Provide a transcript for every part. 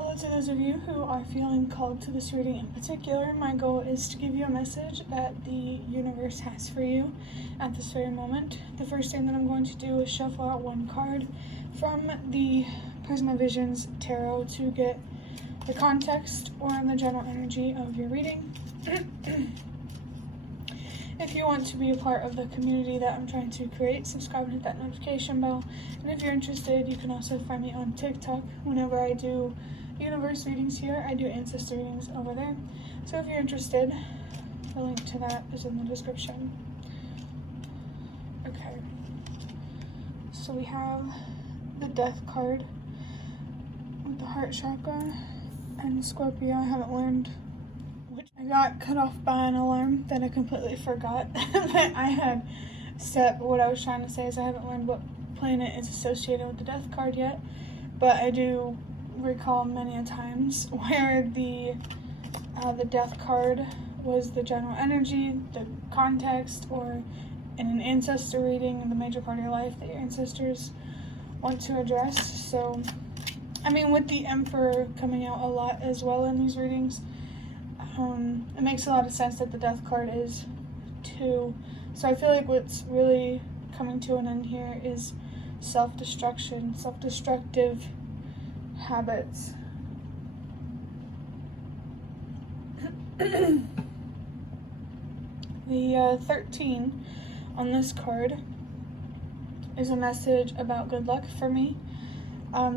Hello to those of you who are feeling called to this reading in particular. My goal is to give you a message that the universe has for you at this very moment. The first thing that I'm going to do is shuffle out one card from the Prisma Visions Tarot to get the context or the general energy of your reading. If you want to be a part of the community that I'm trying to create, subscribe and hit that notification bell. And if you're interested, you can also find me on TikTok. Whenever I do universe readings here, I do ancestor readings over there. So if you're interested, the link to that is in the description. Okay. So we have the Death card with the heart chakra and Scorpio. I haven't learned which. I got cut off by an alarm that I completely forgot that I had set. But what I was trying to say is I haven't learned what planet is associated with the Death card yet, but I do recall many a times where the Death card was the general energy, the context, or in an ancestor reading, the major part of your life that your ancestors want to address. So, I mean, with the Emperor coming out a lot as well in these readings, it makes a lot of sense that the Death card is too. So I feel like what's really coming to an end here is self-destruction, self-destructive habits. The 13 on this card is a message about good luck for me.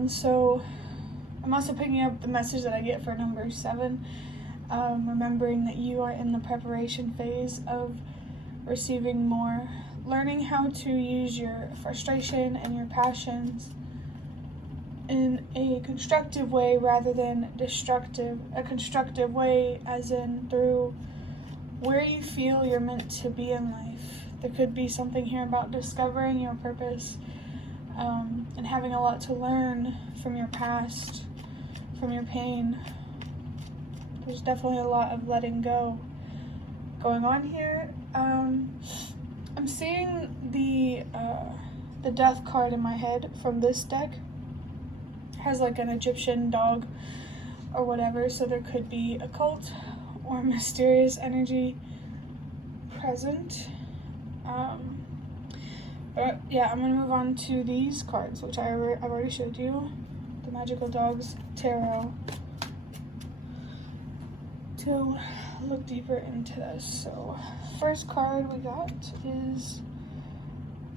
So I'm also picking up the message that I get for number 7, remembering that you are in the preparation phase of receiving more, learning how to use your frustration and your passions in a constructive way rather than destructive. A constructive way as in through where you feel you're meant to be in life. There could be something here about discovering your purpose, and having a lot to learn from your past, from your pain. There's definitely a lot of letting go going on here. I'm seeing the Death card in my head from this deck. Has like an Egyptian dog or whatever, so there could be occult or mysterious energy present. But yeah, I'm gonna move on to these cards, which I've already showed you, the Magical Dogs Tarot, to look deeper into this. So first card we got is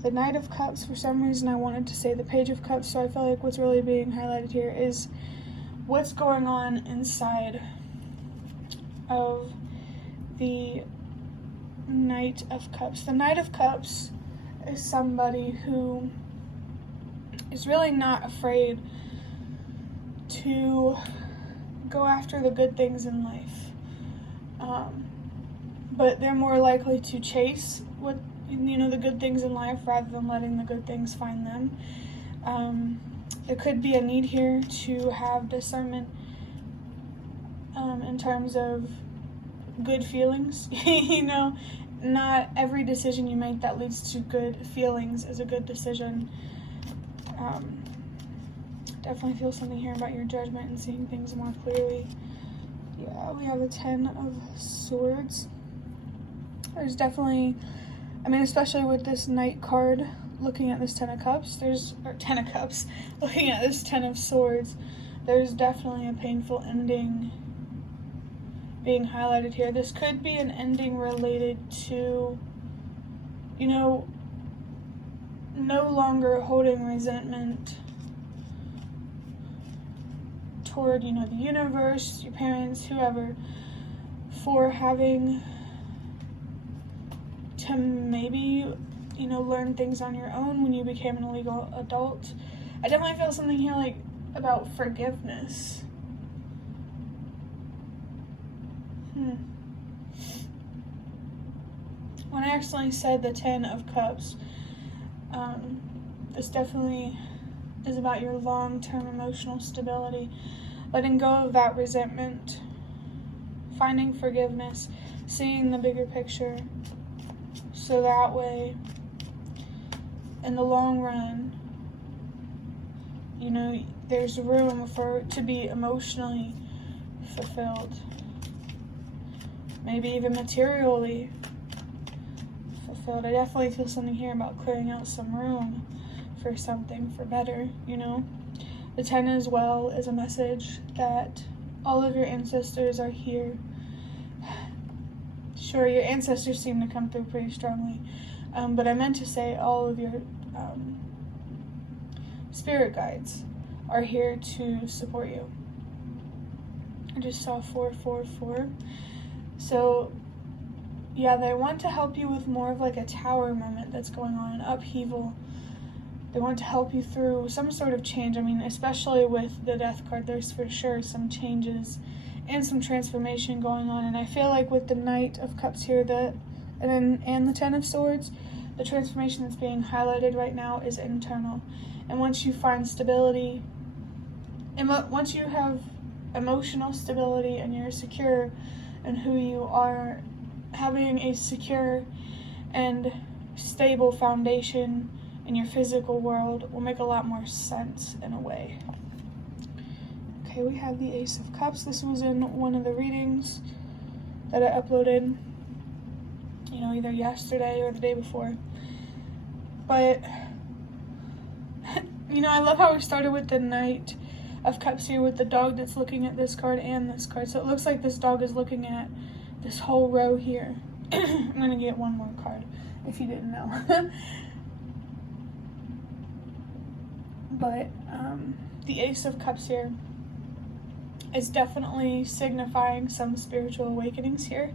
the Knight of Cups. For some reason I wanted to say the Page of Cups, so I feel like what's really being highlighted here is what's going on inside of the Knight of Cups. The Knight of Cups is somebody who is really not afraid to go after the good things in life, but they're more likely to chase what the good things in life rather than letting the good things find them. There could be a need here to have discernment in terms of good feelings. Not every decision you make that leads to good feelings is a good decision. Definitely feel something here about your judgment and seeing things more clearly. Yeah, we have the 10 of Swords. There's definitely, especially with this Knight card, looking at this 10 of Cups, looking at this 10 of Swords, there's definitely a painful ending being highlighted here. This could be an ending related to, no longer holding resentment toward, the universe, your parents, whoever, for having to maybe, learn things on your own when you became an legal adult. I definitely feel something here like about forgiveness. When I accidentally said the 10 of Cups, this definitely is about your long-term emotional stability, letting go of that resentment, finding forgiveness, seeing the bigger picture, so that way, in the long run, there's room to be emotionally fulfilled. Maybe even materially fulfilled. I definitely feel something here about clearing out some room for something, for better, you know? The 10 as well is a message that all of your ancestors are here. Sure, your ancestors seem to come through pretty strongly, but I meant to say all of your spirit guides are here to support you. I just saw 444. So, yeah, they want to help you with more of like a tower moment that's going on, an upheaval. They want to help you through some sort of change. I mean, especially with the Death card, there's for sure some changes and some transformation going on. And I feel like with the Knight of Cups here, and the 10 of Swords, the transformation that's being highlighted right now is internal. And once you find stability, and once you have emotional stability and you're secure in who you are, having a secure and stable foundation in your physical world will make a lot more sense in a way. Okay, we have the Ace of Cups. This was in one of the readings that I uploaded, either yesterday or the day before. But, I love how we started with the Knight of Cups here with the dog that's looking at this card and this card. So it looks like this dog is looking at this whole row here. I'm going to get one more card, if you didn't know. But the Ace of Cups here is definitely signifying some spiritual awakenings here,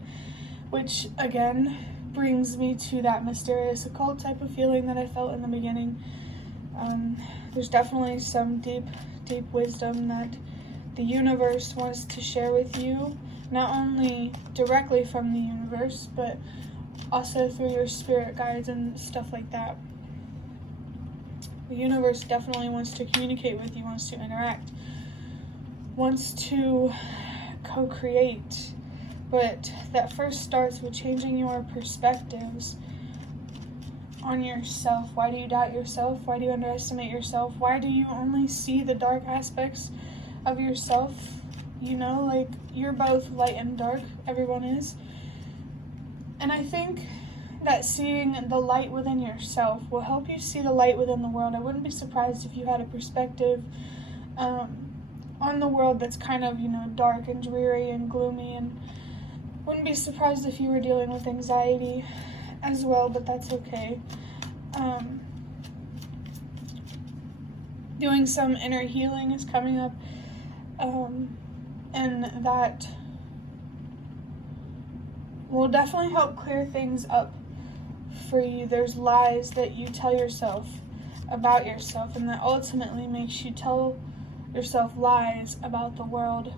which, again, brings me to that mysterious occult type of feeling that I felt in the beginning. There's definitely some deep wisdom that the universe wants to share with you, not only directly from the universe, but also through your spirit guides and stuff like that. The universe definitely wants to communicate with you, wants to interact, wants to co-create, but that first starts with changing your perspectives on yourself. Why do you doubt yourself? Why do you underestimate yourself? Why do you only see the dark aspects of yourself? You're both light and dark. Everyone is. And I think that seeing the light within yourself will help you see the light within the world. I wouldn't be surprised if you had a perspective on the world that's kind of, dark and dreary and gloomy, and wouldn't be surprised if you were dealing with anxiety as well, but that's okay. Doing some inner healing is coming up, and that will definitely help clear things up for you. There's lies that you tell yourself about yourself, and that ultimately makes you tell yourself lies about the world.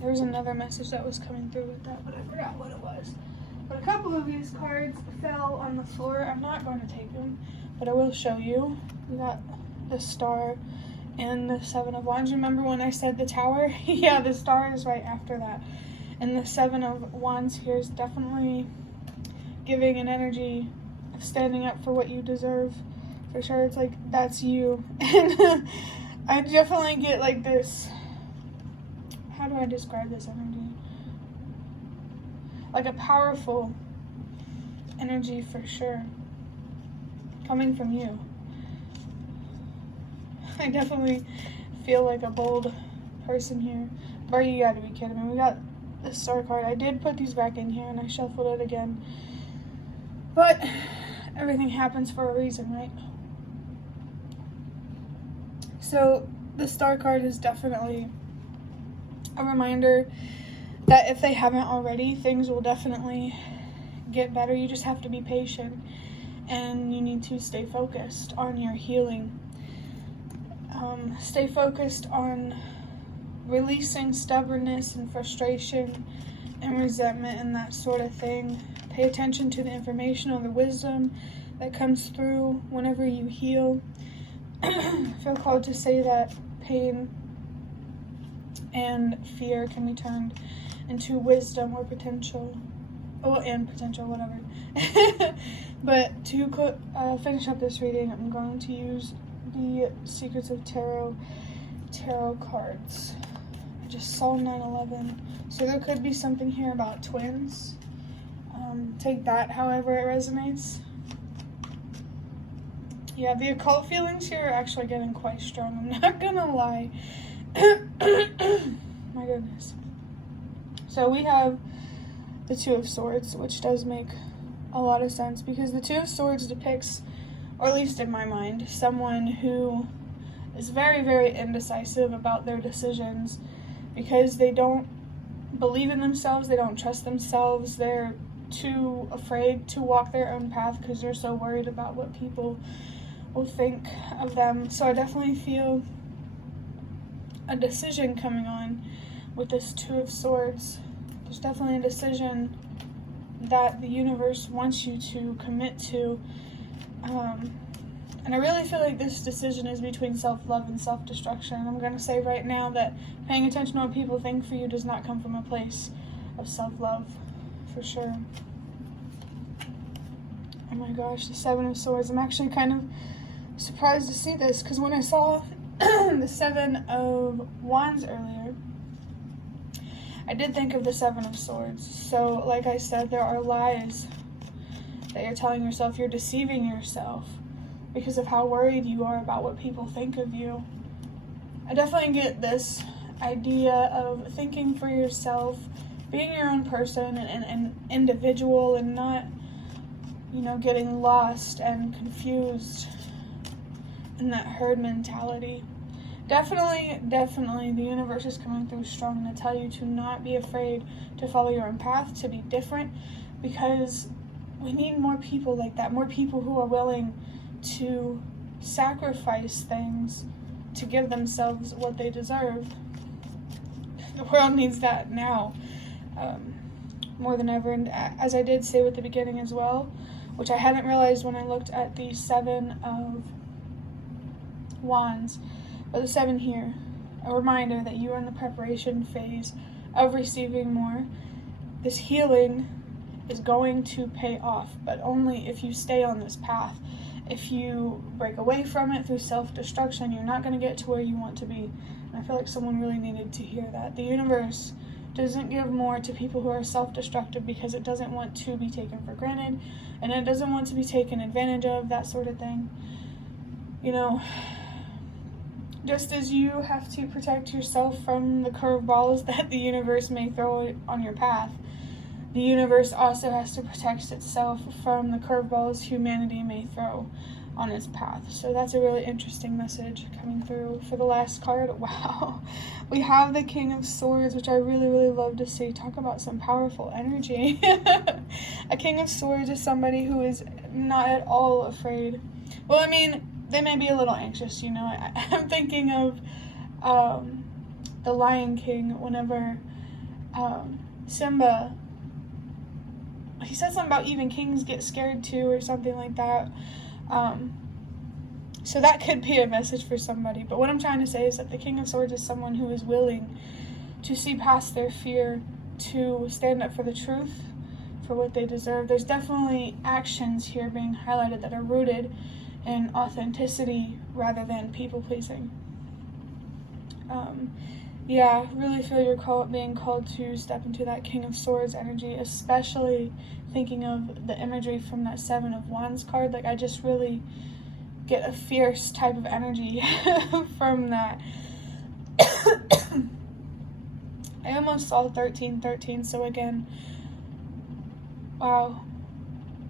There was another message that was coming through with that, but I forgot what it was. But a couple of these cards fell on the floor. I'm not going to take them, but I will show you. We got the Star and the 7 of Wands. Remember when I said the Tower? Yeah, the Star is right after that. And the 7 of Wands here is definitely giving an energy of standing up for what you deserve. For sure, it's like, that's you. And I definitely get like this, how do I describe this energy? Like a powerful energy for sure, coming from you. I definitely feel like a bold person here. Or you gotta be kidding me. We got the Star card. I did put these back in here and I shuffled it again. But everything happens for a reason, right? So the Star card is definitely a reminder that if they haven't already, things will definitely get better. You just have to be patient, and you need to stay focused on your healing. Stay focused on releasing stubbornness and frustration and resentment and that sort of thing. Pay attention to the information or the wisdom that comes through whenever you heal. I feel called to say that pain and fear can be turned into wisdom or potential. And potential, whatever. But to finish up this reading, I'm going to use the Secrets of Tarot cards. I just saw 9/11. So there could be something here about twins. Take that however it resonates. Yeah, the occult feelings here are actually getting quite strong. I'm not gonna lie. My goodness. So we have the Two of Swords, which does make a lot of sense because the Two of Swords depicts, or at least in my mind, someone who is very, very indecisive about their decisions because they don't believe in themselves, they don't trust themselves, they're too afraid to walk their own path because they're so worried about what people will think of them. So I definitely feel a decision coming on with this Two of Swords. There's definitely a decision that the universe wants you to commit to. And I really feel like this decision is between self-love and self-destruction. I'm going to say right now that paying attention to what people think for you does not come from a place of self-love, for sure. Oh my gosh, the Seven of Swords. I'm actually kind of surprised to see this because when I saw the Seven of Wands earlier, I did think of the Seven of Swords. So, like I said, there are lies that you're telling yourself. You're deceiving yourself because of how worried you are about what people think of you. I definitely get this idea of thinking for yourself, being your own person and an individual and not, getting lost and confused in that herd mentality. Definitely, the universe is coming through strong to tell you to not be afraid to follow your own path, to be different, because we need more people like that, more people who are willing to sacrifice things to give themselves what they deserve. The world needs that now, more than ever. And as I did say at the beginning as well, which I hadn't realized when I looked at the Seven of Wands, but the Seven here, a reminder that you are in the preparation phase of receiving more. This healing is going to pay off, but only if you stay on this path. If you break away from it through self-destruction, you're not going to get to where you want to be. And I feel like someone really needed to hear that. The universe doesn't give more to people who are self-destructive because it doesn't want to be taken for granted, and it doesn't want to be taken advantage of, that sort of thing. Just as you have to protect yourself from the curveballs that the universe may throw on your path, the universe also has to protect itself from the curveballs humanity may throw on its path. So that's a really interesting message coming through. For the last card, wow, we have the King of Swords, which I really, really love to see. Talk about some powerful energy. A King of Swords is somebody who is not at all afraid. Well, I mean, they may be a little anxious, I'm thinking of the Lion King whenever Simba, he said something about even kings get scared too or something like that. So that could be a message for somebody. But what I'm trying to say is that the King of Swords is someone who is willing to see past their fear, to stand up for the truth, for what they deserve. There's definitely actions here being highlighted that are rooted in authenticity rather than people-pleasing. Really feel you're being called to step into that King of Swords energy, especially thinking of the imagery from that Seven of Wands card. Like, I just really get a fierce type of energy from that. I almost saw 1313, so again, wow.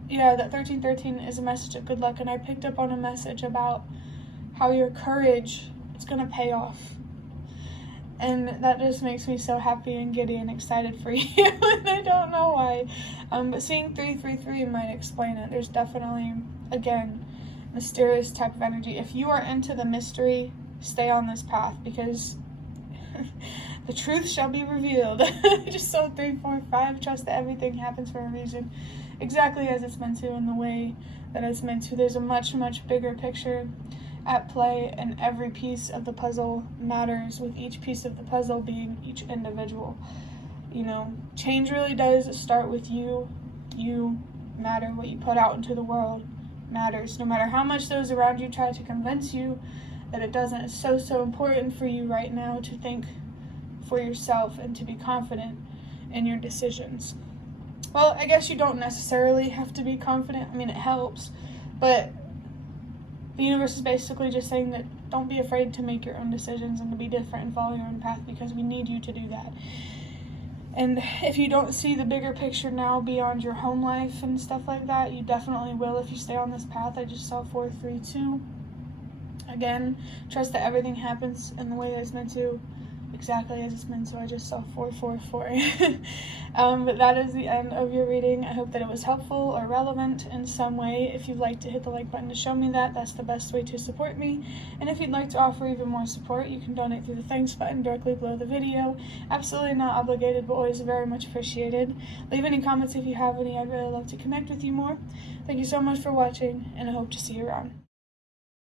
Yeah, that 1313 is a message of good luck, and I picked up on a message about how your courage is going to pay off. And that just makes me so happy and giddy and excited for you, and I don't know why. But seeing 333 might explain it. There's definitely, again, mysterious type of energy. If you are into the mystery, stay on this path, because the truth shall be revealed. Just saw 345, trust that everything happens for a reason, exactly as it's meant to, in the way that it's meant to. There's a much, much bigger picture at play, and every piece of the puzzle matters, with each piece of the puzzle being each individual. Change really does start with you. You matter. What you put out into the world matters. No matter how much those around you try to convince you that it doesn't, it's so important for you right now to think for yourself and to be confident in your decisions. Well, I guess you don't necessarily have to be confident. I mean, it helps, but the universe is basically just saying that don't be afraid to make your own decisions and to be different and follow your own path, because we need you to do that. And if you don't see the bigger picture now beyond your home life and stuff like that, you definitely will if you stay on this path. I just saw 4, 3, 2. Again, trust that everything happens in the way that it's meant to, exactly as it's meant to. I just saw 4, 4, 4. But that is the end of your reading. I hope that it was helpful or relevant in some way. If you'd like to hit the like button to show me that, that's the best way to support me. And if you'd like to offer even more support, you can donate through the thanks button directly below the video. Absolutely not obligated, but always very much appreciated. Leave any comments if you have any. I'd really love to connect with you more. Thank you so much for watching, and I hope to see you around.